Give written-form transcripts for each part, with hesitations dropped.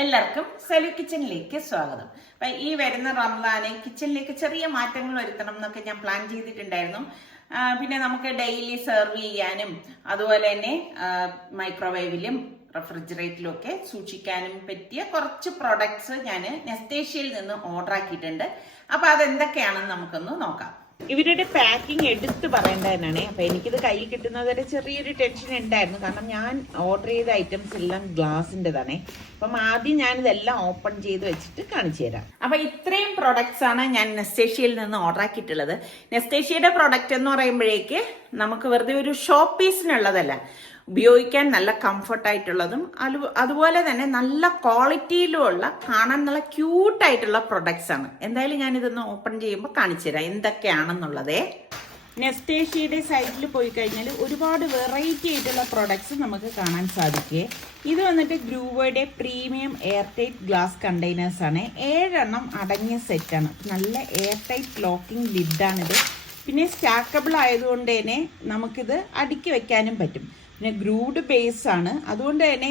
എല്ലാവർക്കും സലു കിച്ചണിലേക്ക് സ്വാഗതം. അപ്പൊ ഈ വരുന്ന റംസാന് കിച്ചണിലേക്ക് ചെറിയ മാറ്റങ്ങൾ വരുത്തണം എന്നൊക്കെ ഞാൻ പ്ലാൻ ചെയ്തിട്ടുണ്ടായിരുന്നു. പിന്നെ നമുക്ക് ഡെയിലി സെർവ് ചെയ്യാനും അതുപോലെ തന്നെ മൈക്രോവേവിലും റെഫ്രിജറേറ്ററിലും ഒക്കെ സൂക്ഷിക്കാനും പറ്റിയ കുറച്ച് പ്രൊഡക്ട്സ് ഞാൻ നെസ്റ്റേഷ്യയിൽ നിന്ന് ഓർഡർ ആക്കിയിട്ടുണ്ട്. അപ്പൊ അതെന്തൊക്കെയാണെന്ന് നമുക്കൊന്ന് നോക്കാം. ഇവരുടെ പാക്കിംഗ് എടുത്ത് പറയേണ്ടതന്നാണ്. അപ്പൊ എനിക്കിത് കയ്യിൽ കിട്ടുന്നത് വരെ ചെറിയൊരു ടെൻഷൻ ഉണ്ടായിരുന്നു, കാരണം ഞാൻ ഓർഡർ ചെയ്ത ഐറ്റംസ് എല്ലാം ഗ്ലാസിൻ്റെതാണ്. അപ്പം ആദ്യം ഞാനിതെല്ലാം ഓപ്പൺ ചെയ്ത് വെച്ചിട്ട് കാണിച്ചു തരാം. അപ്പൊ ഇത്രയും പ്രൊഡക്ട്സ് ആണ് ഞാൻ നെസ്റ്റേഷ്യയിൽ നിന്ന് ഓർഡർ ആക്കിയിട്ടുള്ളത്. നെസ്റ്റേഷ്യയുടെ പ്രൊഡക്റ്റ് എന്ന് പറയുമ്പോഴേക്ക് നമുക്ക് വെറുതെ ഒരു ഷോ പീസിനുള്ളതല്ല, ഉപയോഗിക്കാൻ നല്ല കംഫർട്ടായിട്ടുള്ളതും അതുപോലെ തന്നെ നല്ല ക്വാളിറ്റിയിലുമുള്ള കാണാൻ നല്ല ക്യൂട്ടായിട്ടുള്ള പ്രൊഡക്ട്സ് ആണ്. എന്തായാലും ഞാനിതൊന്ന് ഓപ്പൺ ചെയ്യുമ്പോൾ കാണിച്ചു തരാം എന്തൊക്കെയാണെന്നുള്ളതേ. നെസ്റ്റേഷ്യയുടെ സൈറ്റിൽ പോയി കഴിഞ്ഞാൽ ഒരുപാട് വെറൈറ്റി ആയിട്ടുള്ള പ്രൊഡക്ട്സ് നമുക്ക് കാണാൻ സാധിക്കേ. ഇത് വന്നിട്ട് ഗ്രൂവോയുടെ premium air tight glass containers ആണ്. 7 എണ്ണം അടങ്ങിയ സെറ്റാണ്. നല്ല എയർ ടൈറ്റ് ലോക്കിംഗ് ലിഡാണിത്. പിന്നെ സ്റ്റാക്കബിൾ ആയതുകൊണ്ട് തന്നെ നമുക്കിത് അടുക്കി വെക്കാനും പറ്റും. പിന്നെ ഗ്രൂഡ് ബേസ് ആണ്, അതുകൊണ്ട് തന്നെ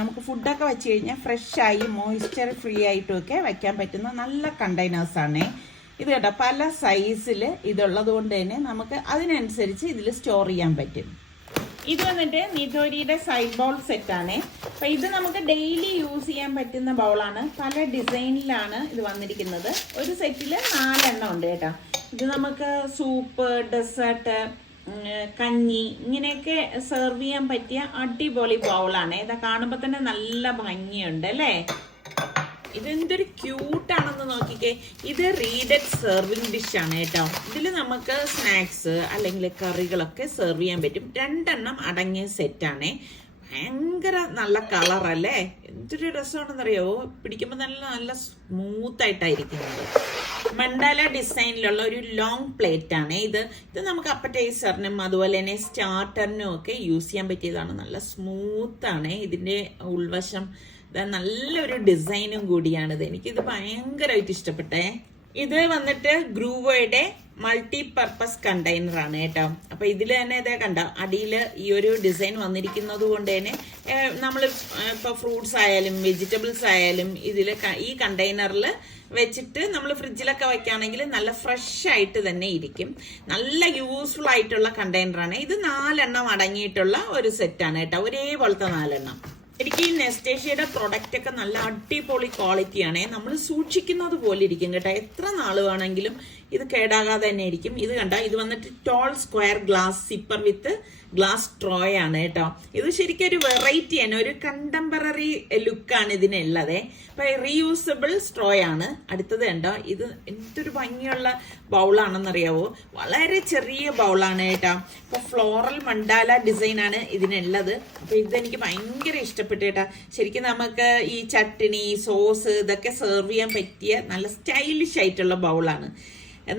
നമുക്ക് ഫുഡൊക്കെ വെച്ച് കഴിഞ്ഞാൽ ഫ്രഷായി മോയ്സ്ചർ ഫ്രീ ആയിട്ടുമൊക്കെ വയ്ക്കാൻ പറ്റുന്ന നല്ല കണ്ടെയ്നേഴ്സ് ആണ് ഇത് കേട്ടോ. പല സൈസിൽ ഇതുള്ളത് കൊണ്ട് തന്നെ നമുക്ക് അതിനനുസരിച്ച് ഇതിൽ സ്റ്റോർ ചെയ്യാൻ പറ്റും. ഇത് വന്നിട്ട് നിധോരിയുടെ സൈഡ് ബൗൾ സെറ്റാണ്. അപ്പം ഇത് നമുക്ക് ഡെയിലി യൂസ് ചെയ്യാൻ പറ്റുന്ന ബൗളാണ്. പല ഡിസൈനിലാണ് ഇത് വന്നിരിക്കുന്നത്. ഒരു സെറ്റിൽ 4 എണ്ണം ഉണ്ട് കേട്ടോ. ഇത് നമുക്ക് സൂപ്പ്, ഡെസേർട്ട്, കഞ്ഞി ഇങ്ങനെയൊക്കെ സെർവ് ചെയ്യാൻ പറ്റിയ അടിപൊളി ബൗളാണ്. ഇതാ കാണുമ്പോൾ തന്നെ നല്ല ഭംഗിയുണ്ട് അല്ലേ. ഇതെന്തൊരു ക്യൂട്ടാണെന്ന് നോക്കിക്കേ. ഇത് റീഡഡ് സെർവിങ് ഡിഷാണ് കേട്ടോ. ഇതിൽ നമുക്ക് സ്നാക്സ് അല്ലെങ്കിൽ കറികളൊക്കെ സെർവ് ചെയ്യാൻ പറ്റും. 2 എണ്ണം അടങ്ങിയ സെറ്റാണ്. ഭയങ്കര നല്ല കളറല്ലേ, എന്തൊരു രസമാണെന്നറിയോ. പിടിക്കുമ്പോൾ നല്ല നല്ല സ്മൂത്ത് ആയിട്ടായിരിക്കുന്നത്. മണ്ടാല ഡിസൈനിലുള്ള ഒരു ലോങ് പ്ലേറ്റ് ആണ് ഇത്. ഇത് നമുക്ക് അപ്പറ്റൈസറിനും അതുപോലെ തന്നെ സ്റ്റാർട്ടറിനും ഒക്കെ യൂസ് ചെയ്യാൻ പറ്റിയതാണ്. നല്ല സ്മൂത്ത് ആണ് ഇതിന്റെ ഉൾവശം. നല്ലൊരു ഡിസൈനും കൂടിയാണിത്. എനിക്കിത് ഭയങ്കരമായിട്ട് ഇഷ്ടപ്പെട്ടേ. ഇത് വന്നിട്ട് ഗ്രൂവോയുടെ മൾട്ടി പർപ്പസ് കണ്ടെയ്നർ ആണ് കേട്ടോ. അപ്പൊ ഇതിൽ തന്നെ ഇതേ കണ്ട അടിയിൽ ഈ ഒരു ഡിസൈൻ വന്നിരിക്കുന്നത് കൊണ്ട് തന്നെ നമ്മൾ ഇപ്പൊ ഫ്രൂട്ട്സ് ആയാലും വെജിറ്റബിൾസ് ആയാലും ഇതിൽ ഈ കണ്ടെയ്നറിൽ വെച്ചിട്ട് നമ്മൾ ഫ്രിഡ്ജിലൊക്കെ വയ്ക്കുകയാണെങ്കിൽ നല്ല ഫ്രഷ് ആയിട്ട് തന്നെ ഇരിക്കും. നല്ല യൂസ്ഫുൾ ആയിട്ടുള്ള കണ്ടെയ്നറാണ് ഇത്. 4 എണ്ണം അടങ്ങിയിട്ടുള്ള ഒരു സെറ്റാണ് കേട്ടോ, ഒരേപോലത്തെ 4 എണ്ണം. എനിക്ക് ഈ നെസ്റ്റേഷ്യയുടെ പ്രൊഡക്റ്റ് ഒക്കെ നല്ല അടിപൊളി ക്വാളിറ്റിയാണേ. നമ്മൾ സൂക്ഷിക്കുന്നത് പോലെ ഇരിക്കും കേട്ടോ. എത്ര നാൾ വേണമെങ്കിലും ഇത് കേടാകാതെ തന്നെ ഇരിക്കും. ഇത് കണ്ട, ഇത് വന്നിട്ട് tall square glass sipper with glass straw ആണ് കേട്ടോ. ഇത് ശരിക്കും ഒരു വെറൈറ്റി ആണ്, ഒരു കണ്ടംപററി ലുക്കാണ് ഇതിനുള്ളത്. അപ്പൊ റീയൂസബിൾ സ്ട്രോ ആണ്. അടുത്തത് കണ്ടോ, ഇത് എന്തൊരു ഭംഗിയുള്ള ബൗളാണെന്നറിയാവോ. വളരെ ചെറിയ ബൗളാണ് കേട്ടോ. ഇപ്പൊ ഫ്ലോറൽ മണ്ടാല ഡിസൈൻ ആണ് ഇതിനുള്ളത്. അപ്പൊ ഇതെനിക്ക് ഭയങ്കര ഇഷ്ടപ്പെട്ടു കേട്ടോ. ശരിക്കും നമുക്ക് ഈ ചട്നി, സോസ് ഇതൊക്കെ സെർവ് ചെയ്യാൻ പറ്റിയ നല്ല സ്റ്റൈലിഷ് ആയിട്ടുള്ള ബൗളാണ്.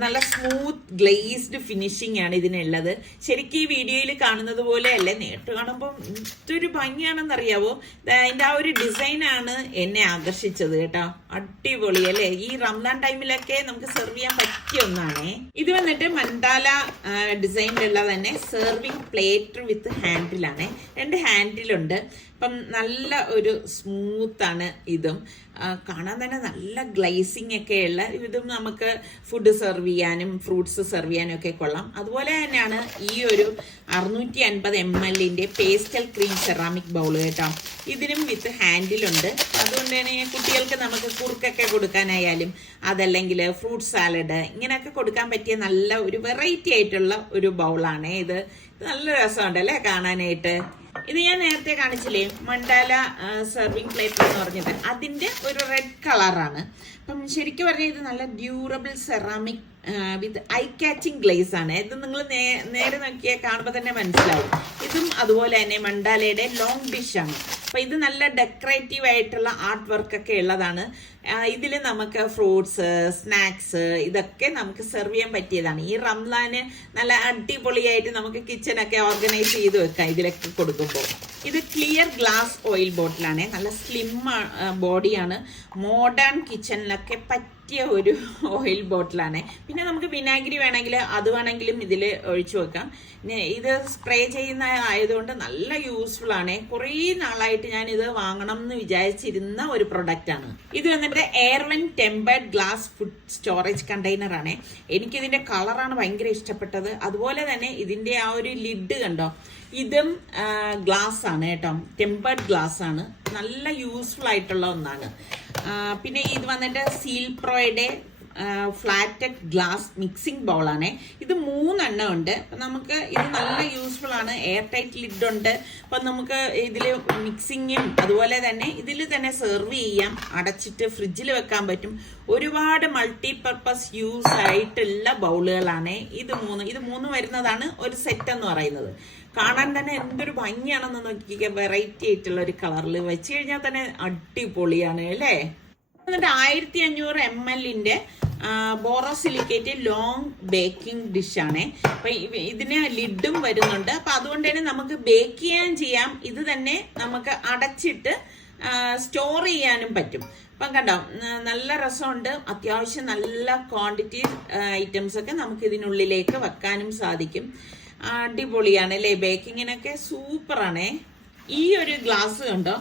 നല്ല സ്മൂത്ത് ഗ്ലേസ്ഡ് ഫിനിഷിംഗ് ആണ് ഇതിനുള്ളത്. ശരിക്കും ഈ വീഡിയോയിൽ കാണുന്നത് പോലെ അല്ലേ, നേരിട്ട് കാണുമ്പോൾ എന്തൊരു ഭംഗിയാണെന്നറിയാവോ. അതിൻ്റെ ആ ഒരു ഡിസൈനാണ് എന്നെ ആകർഷിച്ചത് കേട്ടോ. അടിപൊളി അല്ലേ. ഈ റംസാൻ ടൈമിലൊക്കെ നമുക്ക് സെർവ് ചെയ്യാൻ പറ്റിയ ഒന്നാണേ. ഇത് വന്നിട്ട് മണ്ടാല ഡിസൈനിലുള്ള തന്നെ സെർവിങ് പ്ലേറ്റ് വിത്ത് ഹാൻഡിലാണ്. 2 ഹാൻഡിലുണ്ട്. അപ്പം നല്ല ഒരു സ്മൂത്താണ് ഇതും. കാണാൻ തന്നെ നല്ല ഗ്ലേസിങ് ഒക്കെ ഉള്ള ഇതും നമുക്ക് ഫുഡ് സെർവ് ചെയ്യാനും ഫ്രൂട്ട്സ് സെർവ് ചെയ്യാനും ഒക്കെ കൊള്ളാം. അതുപോലെ തന്നെയാണ് ഈ ഒരു 650 ml pastel cream ceramic bowl കേട്ടോ. ഇതിനും വിത്ത് ഹാൻഡിലുണ്ട്. അതുകൊണ്ട് തന്നെ കുട്ടികൾക്ക് നമുക്ക് കുറുക്കൊക്കെ കൊടുക്കാനായാലും അതല്ലെങ്കിൽ ഫ്രൂട്ട് സാലഡ് ഇങ്ങനെയൊക്കെ കൊടുക്കാൻ പറ്റിയ നല്ല ഒരു വെറൈറ്റി ആയിട്ടുള്ള ഒരു ബൗളാണ് ഇത്. നല്ല രസമുണ്ട് അല്ലേ കാണാനായിട്ട്. ഇത് ഞാൻ നേരത്തെ കാണിച്ചില്ലേ മണ്ടാല സെർവിങ് പ്ലേറ്റ് എന്ന് പറഞ്ഞത്, അതിന്റെ ഒരു റെഡ് കളറാണ്. അപ്പം ശരിക്കും പറഞ്ഞാൽ ഇത് നല്ല durable ceramic with I catching glaze ആണ്. ഇത് നിങ്ങൾ നേരെ നോക്കിയാൽ കാണുമ്പോൾ തന്നെ മനസ്സിലാവും. ഇതും അതുപോലെ തന്നെ മണ്ടാലയുടെ ലോങ് ഡിഷാണ്. അപ്പൊ ഇത് നല്ല ഡെക്കറേറ്റീവ് ആയിട്ടുള്ള ആർട്ട് വർക്ക് ഒക്കെ ഉള്ളതാണ്. ഇതിൽ നമുക്ക് ഫ്രൂട്ട്സ്, സ്നാക്സ് ഇതൊക്കെ നമുക്ക് സെർവ് ചെയ്യാൻ പറ്റിയതാണ്. ഈ റംസാന് നല്ല അടിപൊളിയായിട്ട് നമുക്ക് കിച്ചണൊക്കെ ഓർഗനൈസ് ചെയ്ത് വെക്കാം ഇതിലൊക്കെ കൊടുക്കുമ്പോൾ. ഇത് ക്ലിയർ ഗ്ലാസ് ഓയിൽ ബോട്ടിലാണ്. നല്ല സ്ലിം ബോഡിയാണ്. മോഡേൺ കിച്ചണിലൊക്കെ പറ്റിയ പറ്റിയ ഒരു ഓയിൽ ബോട്ടിലാണ്. പിന്നെ നമുക്ക് വിനാഗിരി വേണമെങ്കിൽ അത് വേണമെങ്കിലും ഇതിൽ ഒഴിച്ചു വെക്കാം. ഇത് സ്പ്രേ ചെയ്യുന്ന ആയതുകൊണ്ട് നല്ല യൂസ്ഫുൾ ആണ്. കുറേ നാളായിട്ട് ഞാൻ ഇത് വാങ്ങണം എന്ന് വിചാരിച്ചിരുന്ന ഒരു പ്രൊഡക്റ്റ് ആണ്. ഇത് വന്നിട്ട് എയർവെൻ tempered glass food storage container ആണ്. എനിക്കിതിന്റെ കളറാണ് ഭയങ്കര ഇഷ്ടപ്പെട്ടത്. അതുപോലെ തന്നെ ഇതിന്റെ ആ ഒരു ലിഡ് കണ്ടോ, ഇതും ഗ്ലാസ് ആണ് കേട്ടോ, ടെമ്പേർഡ് ഗ്ലാസ് ആണ്. നല്ല യൂസ്ഫുൾ ആയിട്ടുള്ള ഒന്നാണ്. പിന്നെ ഇത് വന്നിട്ട് സീൽ പ്രോയുടെ ഫ്ലാറ്റഡ് ഗ്ലാസ് മിക്സിംഗ് ബൗളാണ്. ഇത് 3 ഉണ്ട്. നമുക്ക് ഇത് നല്ല യൂസ്ഫുൾ ആണ്. എയർ ടൈറ്റ് ലിഡ് ഉണ്ട്. അപ്പം നമുക്ക് ഇതിൽ മിക്സിങ്ങും അതുപോലെ തന്നെ ഇതിൽ തന്നെ സെർവ് ചെയ്യാം. അടച്ചിട്ട് ഫ്രിഡ്ജിൽ വെക്കാൻ പറ്റും. ഒരുപാട് മൾട്ടിപർപ്പസ് യൂസ് ആയിട്ടുള്ള ബൗളുകളാണ് ഇത് 3 വരുന്നതാണ് ഒരു സെറ്റ് എന്ന് പറയുന്നത്. കാണാൻ തന്നെ എന്തൊരു ഭംഗിയാണെന്ന് നോക്കിക്കുക. വെറൈറ്റി ആയിട്ടുള്ള ഒരു കളറിൽ വെച്ച് കഴിഞ്ഞാൽ തന്നെ അടിപൊളിയാണ് അല്ലേ. എന്നിട്ട് 1500 ml ബോറോസിലിക്കേറ്റ് ലോങ് ബേക്കിംഗ് ഡിഷാണ്. അപ്പൊ ഇതിന് ലിഡും വരുന്നുണ്ട്. അപ്പൊ അതുകൊണ്ട് തന്നെ നമുക്ക് ബേക്ക് ചെയ്യാം. ഇത് തന്നെ നമുക്ക് അടച്ചിട്ട് സ്റ്റോർ ചെയ്യാനും പറ്റും. അപ്പം കണ്ടോ, നല്ല രസമുണ്ട്. അത്യാവശ്യം നല്ല ക്വാണ്ടിറ്റി ഐറ്റംസ് ഒക്കെ നമുക്ക് ഇതിനുള്ളിലേക്ക് വെക്കാനും സാധിക്കും. അടിപൊളിയാണ് അല്ലേ. ബേക്കിങ്ങിനൊക്കെ സൂപ്പറാണേ. ഈ ഒരു ഗ്ലാസ് കണ്ടോ,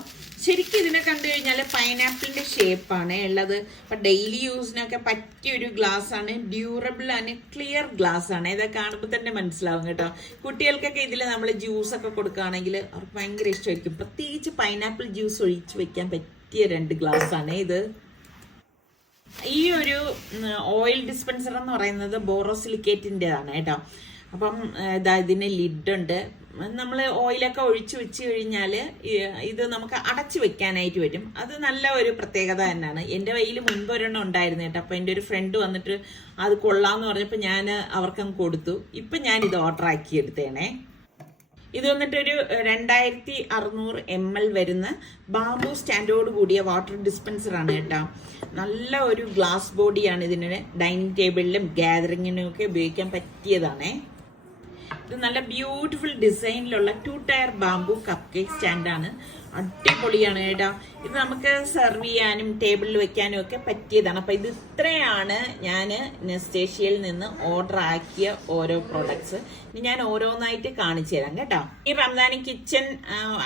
ശരിക്കും ഇതിനെ കണ്ടു കഴിഞ്ഞാൽ പൈനാപ്പിളിന്റെ ഷേപ്പാണ് ഉള്ളത്. അപ്പൊ ഡെയിലി യൂസിനൊക്കെ പറ്റിയ ഒരു ഗ്ലാസ് ആണ്. ഡ്യൂറബിൾ ആണ്, ക്ലിയർ ഗ്ലാസ് ആണ്. ഇതൊക്കെ കാണുമ്പോൾ തന്നെ മനസ്സിലാവും കേട്ടോ. കുട്ടികൾക്കൊക്കെ ഇതിൽ നമ്മൾ ജ്യൂസ് ഒക്കെ കൊടുക്കുകയാണെങ്കിൽ അവർക്ക് ഭയങ്കര ഇഷ്ടമായിരിക്കും. പ്രത്യേകിച്ച് പൈനാപ്പിൾ ജ്യൂസ് ഒഴിച്ച് വെക്കാൻ പറ്റിയ 2 ഗ്ലാസ് ആണ് ഇത്. ഈ ഒരു ഓയിൽ ഡിസ്പെൻസർ എന്ന് പറയുന്നത് ബോറോസിലിക്കേറ്റിൻ്റെതാണ് കേട്ടോ. അപ്പം ഇതിന് ലിഡുണ്ട്. നമ്മൾ ഓയിലൊക്കെ ഒഴിച്ചു വെച്ച് കഴിഞ്ഞാൽ ഇത് നമുക്ക് അടച്ചു വെക്കാനായിട്ട് പറ്റും. അത് നല്ല ഒരു പ്രത്യേകത തന്നെയാണ്. എൻ്റെ കയ്യിൽ മുൻപ് ഒരെണ്ണം ഉണ്ടായിരുന്നു കേട്ടോ. അപ്പം എൻ്റെ ഒരു ഫ്രണ്ട് വന്നിട്ട് അത് കൊള്ളാമെന്ന് പറഞ്ഞപ്പോൾ ഞാൻ അവർക്കങ്ങ് കൊടുത്തു. ഇപ്പം ഞാൻ ഇത് ഓർഡർ ആക്കി എടുത്തേണേ. ഇത് വന്നിട്ടൊരു 2600 ml വരുന്ന ബാംബു സ്റ്റാൻഡോട് കൂടിയ വാട്ടർ ഡിസ്പെൻസർ ആണ് കേട്ടോ. നല്ല ഒരു ഗ്ലാസ് ബോഡിയാണ്. ഇതിന് ഡൈനിങ് ടേബിളിലും ഗാദറിങ്ങിനും ഒക്കെ ഉപയോഗിക്കാൻ പറ്റിയതാണേ. ഇത് നല്ല ബ്യൂട്ടിഫുൾ ഡിസൈനിലുള്ള 2 ടയർ ബാംബു കപ്പ് കേക്ക് സ്റ്റാൻഡാണ്. അടിപൊളിയാണ് കേട്ടോ. ഇത് നമുക്ക് സെർവ് ചെയ്യാനും ടേബിളിൽ വെക്കാനും ഒക്കെ പറ്റിയതാണ്. അപ്പൊ ഇത് ഇത്രയാണ് ഞാൻ നെസ്റ്റേഷ്യയിൽ നിന്ന് ഓർഡർ ആക്കിയ ഓരോ പ്രോഡക്ട്സ്. ഇനി ഞാൻ ഓരോന്നായിട്ട് കാണിച്ചു തരാം കേട്ടോ. ഈ റംദാനി കിച്ചൺ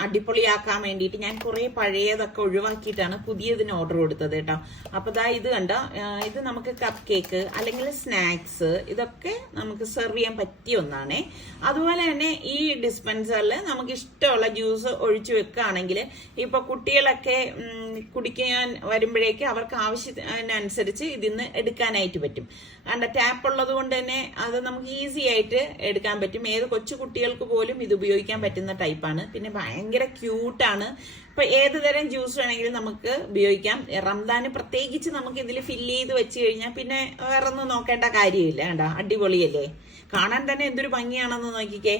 അടിപൊളിയാക്കാൻ വേണ്ടിയിട്ട് ഞാൻ കുറെ പഴയതൊക്കെ ഒഴിവാക്കിയിട്ടാണ് പുതിയതിന് ഓർഡർ കൊടുത്തത് കേട്ടോ. അപ്പൊ ഇത് കണ്ടോ, ഇത് നമുക്ക് കപ്പ് കേക്ക് അല്ലെങ്കിൽ സ്നാക്സ് ഇതൊക്കെ നമുക്ക് സെർവ് ചെയ്യാൻ പറ്റിയ ഒന്നാണേ. അതുപോലെ തന്നെ ഈ ഡിസ്പെൻസറിൽ നമുക്ക് ഇഷ്ടമുള്ള ജ്യൂസ് ഒഴിച്ചു വെക്കുകയാണെങ്കിൽ ഇപ്പൊ കുട്ടികളൊക്കെ കുടിക്കാൻ വരുമ്പോഴേക്ക് അവർക്ക് ആവശ്യത്തിനനുസരിച്ച് ഇതിന്ന് എടുക്കാനായിട്ട് പറ്റും. കാരണം ടാപ്പ് ഉള്ളത് കൊണ്ട് തന്നെ അത് നമുക്ക് ഈസി ആയിട്ട് എടുക്കാൻ പറ്റും. ഏത് കൊച്ചു കുട്ടികൾക്ക് പോലും ഇത് ഉപയോഗിക്കാൻ പറ്റുന്ന ടൈപ്പാണ്. പിന്നെ ഭയങ്കര ക്യൂട്ടാണ്. ഇപ്പൊ ഏത് തരം ജ്യൂസ് വേണമെങ്കിലും നമുക്ക് ഉപയോഗിക്കാം. റംദാന് പ്രത്യേകിച്ച് നമുക്ക് ഇതിൽ ഫില്ല് ചെയ്ത് വെച്ച് കഴിഞ്ഞാൽ പിന്നെ വേറെ ഒന്നും നോക്കേണ്ട കാര്യമില്ല. കണ്ടോ, അടിപൊളിയല്ലേ. കാണാൻ തന്നെ എന്തൊരു ഭംഗിയാണെന്ന് നോക്കിക്കേ.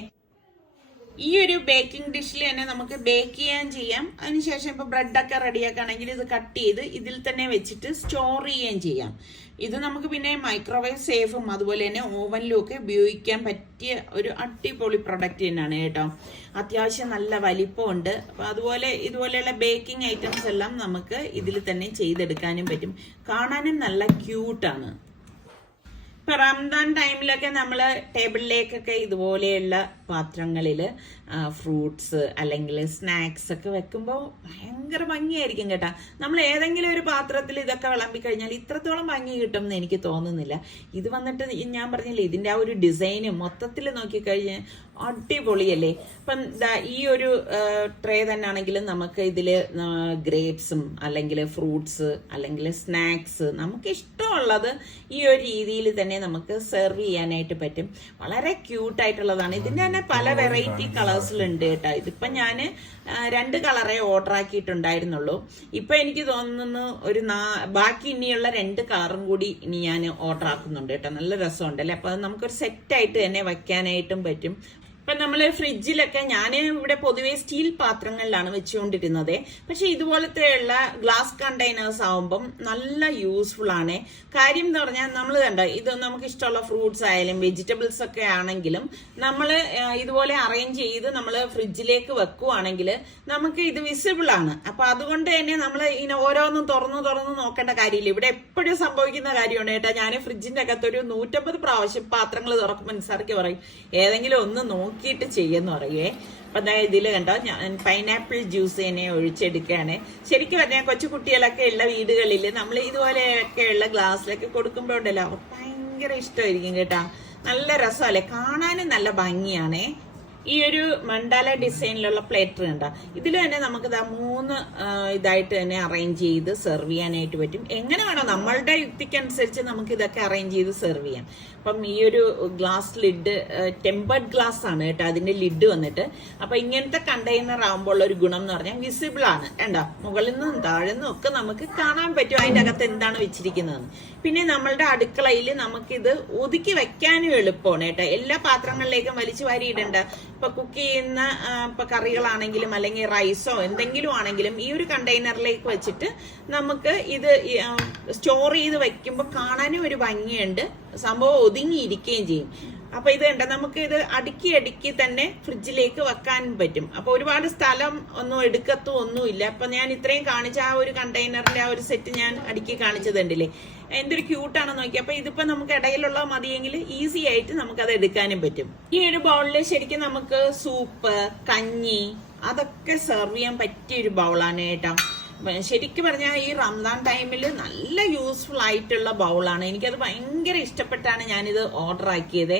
ഈ ഒരു ബേക്കിംഗ് ഡിഷിൽ തന്നെ നമുക്ക് ബേക്ക് ചെയ്യാം. അതിനുശേഷം ഇപ്പൊ ബ്രെഡൊക്കെ റെഡിയാക്കുകയാണെങ്കിൽ ഇത് കട്ട് ചെയ്ത് ഇതിൽ തന്നെ വെച്ചിട്ട് സ്റ്റോർ ചെയ്യുകയും ചെയ്യാം. ഇത് നമുക്ക് പിന്നെ മൈക്രോവേവ് സേഫും അതുപോലെ തന്നെ ഓവനിലും ഒക്കെ ഉപയോഗിക്കാൻ പറ്റിയ ഒരു അടിപൊളി പ്രൊഡക്റ്റ് തന്നെയാണ് കേട്ടോ. അത്യാവശ്യം നല്ല വലിപ്പമുണ്ട്. അപ്പൊ അതുപോലെ ഇതുപോലെയുള്ള ബേക്കിംഗ് ഐറ്റംസ് എല്ലാം നമുക്ക് ഇതിൽ തന്നെ ചെയ്തെടുക്കാനും പറ്റും. കാണാനും നല്ല ക്യൂട്ടാണ്. ഇപ്പൊ റംദാൻ ടൈമിലൊക്കെ നമ്മൾ ടേബിളിലേക്കൊക്കെ ഇതുപോലെയുള്ള പാത്രങ്ങളിൽ ഫ്രൂട്ട്സ് അല്ലെങ്കിൽ സ്നാക്സ് ഒക്കെ വെക്കുമ്പോൾ ഭയങ്കര ഭംഗിയായിരിക്കും കേട്ടോ. നമ്മൾ ഏതെങ്കിലും ഒരു പാത്രത്തിൽ ഇതൊക്കെ വിളമ്പി കഴിഞ്ഞാൽ ഇത്രത്തോളം ഭംഗി കിട്ടും എന്ന് എനിക്ക് തോന്നുന്നില്ല. ഇത് വന്നിട്ട് ഞാൻ പറഞ്ഞില്ലേ, ഇതിന്റെ ആ ഒരു ഡിസൈന് മൊത്തത്തിൽ നോക്കിക്കഴിഞ്ഞാൽ അടിപൊളിയല്ലേ. ഇപ്പം ഈ ഒരു ട്രേ തന്നെ ആണെങ്കിലും നമുക്ക് ഇതില് ഗ്രേപ്സും അല്ലെങ്കിൽ ഫ്രൂട്ട്സ് അല്ലെങ്കിൽ സ്നാക്സ് നമുക്ക് ഇഷ്ടമുള്ളത് ഈ ഒരു രീതിയിൽ തന്നെ നമുക്ക് സെർവ് ചെയ്യാനായിട്ട് പറ്റും. വളരെ ക്യൂട്ടായിട്ടുള്ളതാണ്. ഇതിന്റെ തന്നെ പല വെറൈറ്റി കളേഴ്സിലുണ്ട് കേട്ടോ. ഇതിപ്പം ഞാൻ 2 കളറേ ഓർഡർ ആക്കിയിട്ടുണ്ടായിരുന്നുള്ളൂ. ഇപ്പൊ എനിക്ക് തോന്നുന്നു ബാക്കി ഇനിയുള്ള 2 കളറും കൂടി ഇനി ഞാൻ ഓർഡർ ആക്കുന്നുണ്ട് കേട്ടോ. നല്ല രസമുണ്ടല്ലേ. അപ്പൊ നമുക്കൊരു സെറ്റായിട്ട് തന്നെ വെക്കാനായിട്ടും പറ്റും. ഇപ്പൊ നമ്മള് ഫ്രിഡ്ജിലൊക്കെ ഞാൻ ഇവിടെ പൊതുവെ സ്റ്റീൽ പാത്രങ്ങളിലാണ് വെച്ചുകൊണ്ടിരുന്നത്. പക്ഷെ ഇതുപോലത്തെയുള്ള ഗ്ലാസ് കണ്ടെയ്നേഴ്സ് ആവുമ്പം നല്ല യൂസ്ഫുൾ ആണ്. കാര്യം എന്ന് പറഞ്ഞാൽ നമ്മൾ കണ്ട ഇത് നമുക്ക് ഇഷ്ടമുള്ള ഫ്രൂട്ട്സ് ആയാലും വെജിറ്റബിൾസ് ഒക്കെ ആണെങ്കിലും നമ്മൾ ഇതുപോലെ അറേഞ്ച് ചെയ്ത് നമ്മൾ ഫ്രിഡ്ജിലേക്ക് വെക്കുവാണെങ്കിൽ നമുക്ക് ഇത് വിസിബിൾ ആണ്. അപ്പൊ അതുകൊണ്ട് തന്നെ നമ്മൾ ഇങ്ങനെ ഓരോന്നും തുറന്നു നോക്കേണ്ട കാര്യമില്ല. ഇവിടെ എപ്പോഴും സംഭവിക്കുന്ന കാര്യമാണ് കേട്ടോ. ഞാൻ ഫ്രിഡ്ജിന്റെ അകത്ത് ഒരു 150 പ്രാവശ്യം പാത്രങ്ങൾ തുറക്കുമ്പോൾ നിസാർക്ക് പറയും ഏതെങ്കിലും ഒന്ന് നോക്കിയിട്ട് ചെയ്യുമെന്ന് പറയുവേ. അപ്പൊ അതായത് ഇതിൽ കണ്ടോ ഞാൻ പൈനാപ്പിൾ ജ്യൂസ് തന്നെ ഒഴിച്ചെടുക്കുകയാണ്. ശരിക്കും പറഞ്ഞാൽ കൊച്ചു കുട്ടികളൊക്കെ ഉള്ള വീടുകളിൽ നമ്മൾ ഇതുപോലെയൊക്കെ ഉള്ള ഗ്ലാസ്സിലൊക്കെ കൊടുക്കുമ്പോൾ ഉണ്ടല്ലോ ഭയങ്കര ഇഷ്ടമായിരിക്കും കേട്ടാ. നല്ല രസമല്ലേ, കാണാനും നല്ല ഭംഗിയാണേ. ഈ ഒരു മണ്ടാല ഡിസൈനിലുള്ള പ്ലേറ്റർ കണ്ട ഇതിൽ തന്നെ നമുക്ക് 3 ഇതായിട്ട് തന്നെ അറേഞ്ച് ചെയ്ത് സെർവ് ചെയ്യാനായിട്ട് പറ്റും. എങ്ങനെ വേണോ നമ്മളുടെ യുക്തിക്കനുസരിച്ച് നമുക്ക് ഇതൊക്കെ അറേഞ്ച് ചെയ്ത് സെർവ് ചെയ്യാം. അപ്പം ഈ ഒരു ഗ്ലാസ് ലിഡ് ടെമ്പേർഡ് ഗ്ലാസ് ആണ് കേട്ടോ അതിന്റെ ലിഡ് വന്നിട്ട്. അപ്പൊ ഇങ്ങനത്തെ കണ്ടെയ്നർ ആകുമ്പോൾ ഒരു ഗുണം എന്ന് പറഞ്ഞാൽ വിസിബിൾ ആണ്. കണ്ടോ, മുകളിൽ നിന്നും താഴെ നിന്നും ഒക്കെ നമുക്ക് കാണാൻ പറ്റും അതിന്റെ അകത്ത് എന്താണ് വെച്ചിരിക്കുന്നതെന്ന്. പിന്നെ നമ്മളുടെ അടുക്കളയിൽ നമുക്കിത് ഒതുക്കി വെക്കാനും എളുപ്പമാണ് കേട്ടോ. എല്ലാ പാത്രങ്ങളിലേക്കും വലിച്ചു വാരി ഇടണ്ട. ഇപ്പൊ കുക്ക് ചെയ്യുന്ന ഇപ്പൊ കറികളാണെങ്കിലും അല്ലെങ്കിൽ റൈസോ എന്തെങ്കിലും ആണെങ്കിലും ഈ ഒരു കണ്ടെയ്നറിലേക്ക് വെച്ചിട്ട് നമുക്ക് ഇത് സ്റ്റോർ ചെയ്ത് വെക്കുമ്പോൾ കാണാനും ഒരു ഭംഗിയുണ്ട്, സംഭവം ഒതുങ്ങിയിരിക്കുകയും ചെയ്യും. അപ്പൊ ഇത് കണ്ട നമുക്ക് ഇത് അടുക്കി തന്നെ ഫ്രിഡ്ജിലേക്ക് വെക്കാനും പറ്റും. അപ്പൊ ഒരുപാട് സ്ഥലം ഒന്നും എടുക്കത്തും ഒന്നുമില്ല. അപ്പൊ ഞാൻ ഇത്രയും കാണിച്ച ആ ഒരു കണ്ടെയ്നറിന്റെ ആ ഒരു സെറ്റ് ഞാൻ അടുക്കി കാണിച്ചതുണ്ടല്ലേ, എന്തൊരു ക്യൂട്ടാണെന്ന് നോക്കി. അപ്പൊ ഇതിപ്പോ നമുക്ക് ഇടയിലുള്ള മതിയെങ്കിൽ ഈസി ആയിട്ട് നമുക്ക് അത് എടുക്കാനും പറ്റും. ഈ ഒരു ബൗളിൽ ശരിക്കും നമുക്ക് സൂപ്പ്, കഞ്ഞി അതൊക്കെ സെർവ് ചെയ്യാൻ പറ്റിയ ഒരു ബൗളാണ് കേട്ടോ. ശരിക്കും പറഞ്ഞാൽ ഈ റംസാൻ ടൈമിൽ നല്ല യൂസ്ഫുൾ ആയിട്ടുള്ള ബൗളാണ്. എനിക്കത് ഭയങ്കര ഇഷ്ടപ്പെട്ടാണ് ഞാനിത് ഓർഡർ ആക്കിയത്.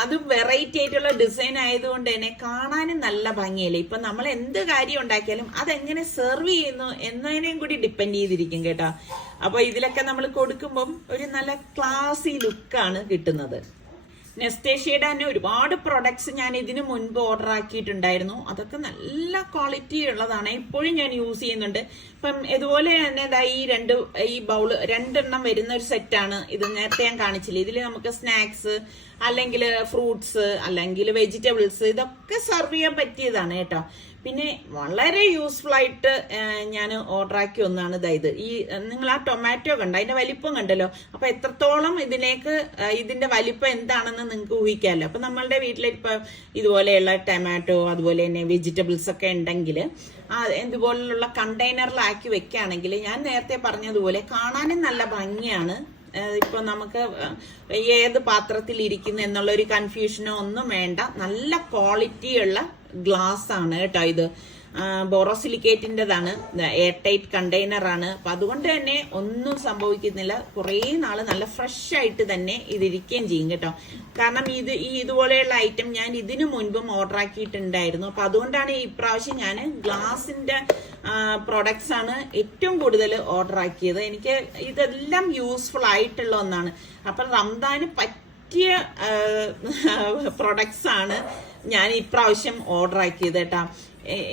അതും വെറൈറ്റി ആയിട്ടുള്ള ഡിസൈൻ ആയതുകൊണ്ട് തന്നെ കാണാനും നല്ല ഭംഗിയല്ലേ. ഇപ്പൊ നമ്മൾ എന്ത് കാര്യം ഉണ്ടാക്കിയാലും അതെങ്ങനെ സെർവ് ചെയ്യുന്നു എന്നതിനെയും കൂടി ഡിപ്പെൻഡ് ചെയ്തിരിക്കും കേട്ടോ. അപ്പൊ ഇതിലൊക്കെ നമ്മൾ കൊടുക്കുമ്പം ഒരു നല്ല ക്ലാസി ലുക്കാണ് കിട്ടുന്നത്. നെസ്റ്റേഷ്യയുടെ തന്നെ ഒരുപാട് പ്രൊഡക്ട്സ് ഞാൻ ഇതിനു മുൻപ് ഓർഡർ ആക്കിയിട്ടുണ്ടായിരുന്നു. അതൊക്കെ നല്ല ക്വാളിറ്റി ഉള്ളതാണ്, ഇപ്പോഴും ഞാൻ യൂസ് ചെയ്യുന്നുണ്ട്. ഇപ്പം ഇതുപോലെ തന്നെ ഈ ബൗള് 2 എണ്ണം വരുന്ന ഒരു സെറ്റാണ് ഇത്. നേരത്തെ ഞാൻ കാണിച്ചില്ലേ, ഇതിൽ നമുക്ക് സ്നാക്സ് അല്ലെങ്കിൽ ഫ്രൂട്ട്സ് അല്ലെങ്കിൽ വെജിറ്റബിൾസ് ഇതൊക്കെ സെർവ് ചെയ്യാൻ പറ്റിയതാണ് കേട്ടോ. പിന്നെ വളരെ യൂസ്ഫുൾ ആയിട്ട് ഞാൻ ഓർഡർ ആക്കിയ ഒന്നാണ് ഇത്. ഈ നിങ്ങൾ ആ ടൊമാറ്റോ കണ്ടോ, അതിന്റെ വലിപ്പം കണ്ടല്ലോ. അപ്പൊ എത്രത്തോളം ഇതിന്റെ വലിപ്പം എന്താണെന്ന് നിങ്ങൾക്ക് ഊഹിക്കാമല്ലോ. അപ്പൊ നമ്മളുടെ വീട്ടിൽ ഇപ്പൊ ഇതുപോലെയുള്ള ടൊമാറ്റോ അതുപോലെ തന്നെ വെജിറ്റബിൾസ് ഒക്കെ ഉണ്ടെങ്കിൽ ഇതുപോലുള്ള കണ്ടെയ്നറിലാക്കി വെക്കുകയാണെങ്കിൽ ഞാൻ നേരത്തെ പറഞ്ഞതുപോലെ കാണാനും നല്ല ഭംഗിയാണ്. ഇപ്പൊ നമുക്ക് ഏത് പാത്രത്തിൽ ഇരിക്കുന്നു എന്നുള്ള ഒരു കൺഫ്യൂഷനോ ഒന്നും വേണ്ട. നല്ല ക്വാളിറ്റിയുള്ള ഗ്ലാസ് ആണ് കേട്ടോ ഇത്. ബോറോസിലിക്കേറ്റിൻ്റെതാണ്, എയർ ടൈറ്റ് കണ്ടെയ്നർ ആണ്. അപ്പൊ അതുകൊണ്ട് തന്നെ ഒന്നും സംഭവിക്കുന്നില്ല. കുറേ നാള് നല്ല ഫ്രഷ് ആയിട്ട് തന്നെ ഇതിരിക്കുകയും ചെയ്യും കേട്ടോ. കാരണം ഇതുപോലെയുള്ള ഐറ്റം ഞാൻ ഇതിനു മുൻപും ഓർഡർ ആക്കിയിട്ടുണ്ടായിരുന്നു. അപ്പൊ അതുകൊണ്ടാണ് ഈ പ്രാവശ്യം ഞാൻ ഗ്ലാസിന്റെ പ്രൊഡക്ട്സ് ആണ് ഏറ്റവും കൂടുതൽ ഓർഡർ ആക്കിയത്. എനിക്ക് ഇതെല്ലാം യൂസ്ഫുൾ ആയിട്ടുള്ള ഒന്നാണ്. അപ്പൊ റംദാന് പറ്റിയ പ്രൊഡക്ട്സ് ആണ് ഞാൻ ഇപ്രാവശ്യം ഓർഡർ ആക്കിയത് കേട്ടാ.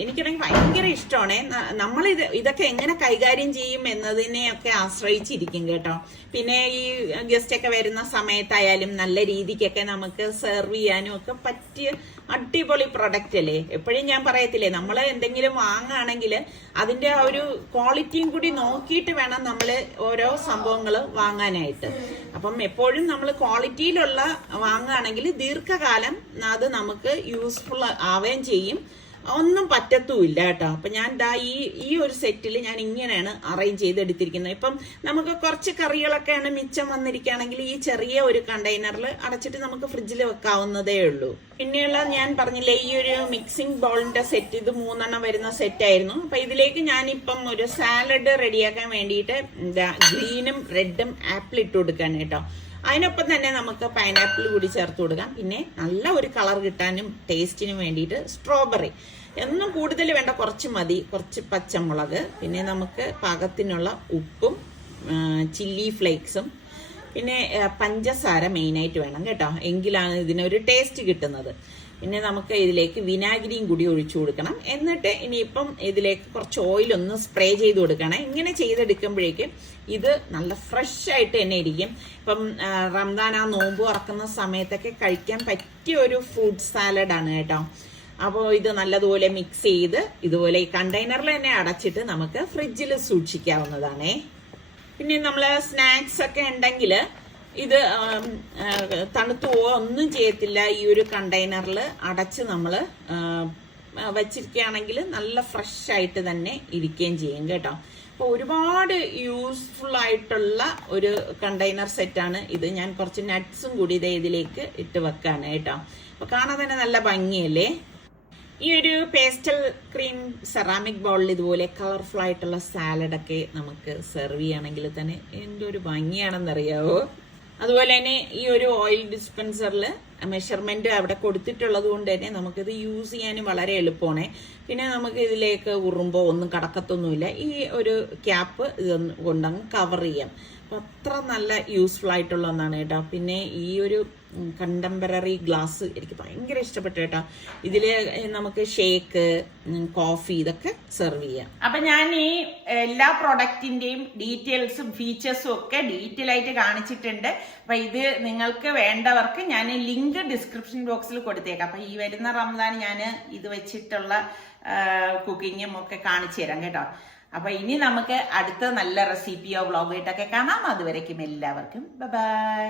എനിക്കാണെങ്കിൽ ഭയങ്കര ഇഷ്ടമാണ്. നമ്മൾ ഇതൊക്കെ എങ്ങനെ കൈകാര്യം ചെയ്യും എന്നതിനെയൊക്കെ ആശ്രയിച്ചിരിക്കും കേട്ടോ. പിന്നെ ഈ ഗസ്റ്റ് ഒക്കെ വരുന്ന സമയത്തായാലും നല്ല രീതിക്കൊക്കെ നമുക്ക് സെർവ് ചെയ്യാനും ഒക്കെ പറ്റിയ അടിപൊളി പ്രൊഡക്റ്റ് അല്ലേ. എപ്പോഴും ഞാൻ പറയത്തില്ലേ, നമ്മൾ എന്തെങ്കിലും വാങ്ങുകയാണെങ്കിൽ അതിന്റെ ആ ഒരു ക്വാളിറ്റിയും കൂടി നോക്കിയിട്ട് വേണം നമ്മൾ ഓരോ സംഭവങ്ങൾ വാങ്ങാനായിട്ട്. അപ്പം എപ്പോഴും നമ്മൾ ക്വാളിറ്റിയിലുള്ള വാങ്ങുകയാണെങ്കിൽ ദീർഘകാലം അത് നമുക്ക് യൂസ്ഫുൾ ആവുകയും ചെയ്യും, ഒന്നും പറ്റത്തുമില്ല കേട്ടോ. അപ്പൊ ഞാൻ ഈ ഒരു സെറ്റിൽ ഞാൻ ഇങ്ങനെയാണ് അറേഞ്ച് ചെയ്തെടുത്തിരിക്കുന്നത്. ഇപ്പം നമുക്ക് കുറച്ച് കറികളൊക്കെയാണ് മിച്ചം വന്നിരിക്കുകയാണെങ്കിൽ ഈ ചെറിയ ഒരു കണ്ടെയ്നറിൽ അടച്ചിട്ട് നമുക്ക് ഫ്രിഡ്ജിൽ വെക്കാവുന്നതേ ഉള്ളൂ. പിന്നെയുള്ള ഞാൻ പറഞ്ഞില്ലേ ഈ ഒരു മിക്സിംഗ് ബൗളിന്റെ സെറ്റ്, ഇത് 3 എണ്ണം വരുന്ന സെറ്റ് ആയിരുന്നു. അപ്പൊ ഇതിലേക്ക് ഞാനിപ്പം ഒരു സാലഡ് റെഡിയാക്കാൻ വേണ്ടിയിട്ട് ഗ്രീനും റെഡും ആപ്പിൾ ഇട്ട് കൊടുക്കാൻ കേട്ടോ. അതിനൊപ്പം തന്നെ നമുക്ക് പൈനാപ്പിൾ കൂടി ചേർത്ത് കൊടുക്കാം. പിന്നെ നല്ല ഒരു കളർ കിട്ടാനും ടേസ്റ്റിനും വേണ്ടിയിട്ട് സ്ട്രോബെറി, ഒന്നും കൂടുതൽ വേണ്ട, കുറച്ച് മതി. കുറച്ച് പച്ചമുളക്, പിന്നെ നമുക്ക് പാകത്തിനുള്ള ഉപ്പും ചില്ലി ഫ്ലേക്സും പിന്നെ പഞ്ചസാര മെയിനായിട്ട് വേണം കേട്ടോ, എങ്കിലാണ് ഇതിനൊരു ടേസ്റ്റ് കിട്ടുന്നത്. പിന്നെ നമുക്ക് ഇതിലേക്ക് വിനാഗിരിയും കൂടി ഒഴിച്ചു കൊടുക്കണം. എന്നിട്ട് ഇനിയിപ്പം ഇതിലേക്ക് കുറച്ച് ഓയിലൊന്ന് സ്പ്രേ ചെയ്ത് കൊടുക്കണം. ഇങ്ങനെ ചെയ്തെടുക്കുമ്പോഴേക്കും ഇത് നല്ല ഫ്രഷ് ആയിട്ട് തന്നെ ഇരിക്കും. ഇപ്പം റംദാൻ ആ നോമ്പ് തുറക്കുന്ന സമയത്തൊക്കെ കഴിക്കാൻ പറ്റിയ ഒരു ഫ്രൂട്ട് സാലഡാണ് കേട്ടോ. അപ്പോൾ ഇത് നല്ലതുപോലെ മിക്സ് ചെയ്ത് ഇതുപോലെ ഈ കണ്ടെയ്നറിൽ തന്നെ അടച്ചിട്ട് നമുക്ക് ഫ്രിഡ്ജിൽ സൂക്ഷിക്കാവുന്നതാണേ. പിന്നെ നമ്മൾ സ്നാക്സ് ഒക്കെ ഉണ്ടെങ്കിൽ ഇത് തണുത്തു പോവുക ഒന്നും ചെയ്യത്തില്ല. ഈ ഒരു കണ്ടെയ്നറിൽ അടച്ച് നമ്മൾ വച്ചിരിക്കുകയാണെങ്കിൽ നല്ല ഫ്രഷ് ആയിട്ട് തന്നെ ഇരിക്കുകയും ചെയ്യും കേട്ടോ. അപ്പോൾ ഒരുപാട് യൂസ്ഫുൾ ആയിട്ടുള്ള ഒരു കണ്ടെയ്നർ സെറ്റാണ് ഇത്. ഞാൻ കുറച്ച് നട്ട്സും കൂടി ഇതിലേക്ക് ഇട്ട് വെക്കാണ് കേട്ടോ. അപ്പോൾ കാണാൻ തന്നെ നല്ല ഭംഗിയല്ലേ. ഈ ഒരു പേസ്റ്റൽ ക്രീം സെറാമിക് ബൗളിൽ ഇതുപോലെ കളർഫുൾ ആയിട്ടുള്ള സാലഡൊക്കെ നമുക്ക് സെർവ് ചെയ്യുകയാണെങ്കിൽ തന്നെ എന്തൊരു ഭംഗിയാണെന്നറിയാവോ. അതുപോലെ തന്നെ ഈ ഒരു ഓയിൽ ഡിസ്പെൻസറിൽ മെഷർമെന്റ് അവിടെ കൊടുത്തിട്ടുള്ളത് കൊണ്ട് തന്നെ നമുക്കിത് യൂസ് ചെയ്യാനും വളരെ എളുപ്പമാണ്. പിന്നെ നമുക്ക് ഇതിലേക്ക് ഉറുമ്പോ ഒന്നും കടക്കത്തൊന്നുമില്ല. ഈ ഒരു ക്യാപ്പ് കൊണ്ടങ്ങ് കവർ ചെയ്യാം. അപ്പം അത്ര നല്ല യൂസ്ഫുൾ ആയിട്ടുള്ള ഒന്നാണ് കേട്ടോ. പിന്നെ ഈ ഒരു കണ്ടംപററി ഗ്ലാസ് എനിക്ക് ഭയങ്കര ഇഷ്ടപ്പെട്ടു കേട്ടോ. ഇതില് നമുക്ക് ഷേക്ക്, കോഫി ഇതൊക്കെ സെർവ് ചെയ്യാം. അപ്പൊ ഞാൻ ഈ എല്ലാ പ്രൊഡക്റ്റിന്റെയും ഡീറ്റെയിൽസും ഫീച്ചേഴ്സും ഒക്കെ ഡീറ്റെയിൽ ആയിട്ട് കാണിച്ചിട്ടുണ്ട്. അപ്പൊ ഇത് നിങ്ങൾക്ക് വേണ്ടവർക്ക് ഞാൻ ലിങ്ക് ഡിസ്ക്രിപ്ഷൻ ബോക്സിൽ കൊടുത്തേക്കാം. അപ്പൊ ഈ വരുന്ന റംദാൻ ഞാൻ ഇത് വെച്ചിട്ടുള്ള കുക്കിങ്ങും ഒക്കെ കാണിച്ചു തരാം കേട്ടോ. അപ്പൊ ഇനി നമുക്ക് അടുത്ത നല്ല റെസിപ്പിയോ വ്ളോഗായിട്ടൊക്കെ കാണാം. അതുവരേക്കും എല്ലാവർക്കും ബൈ.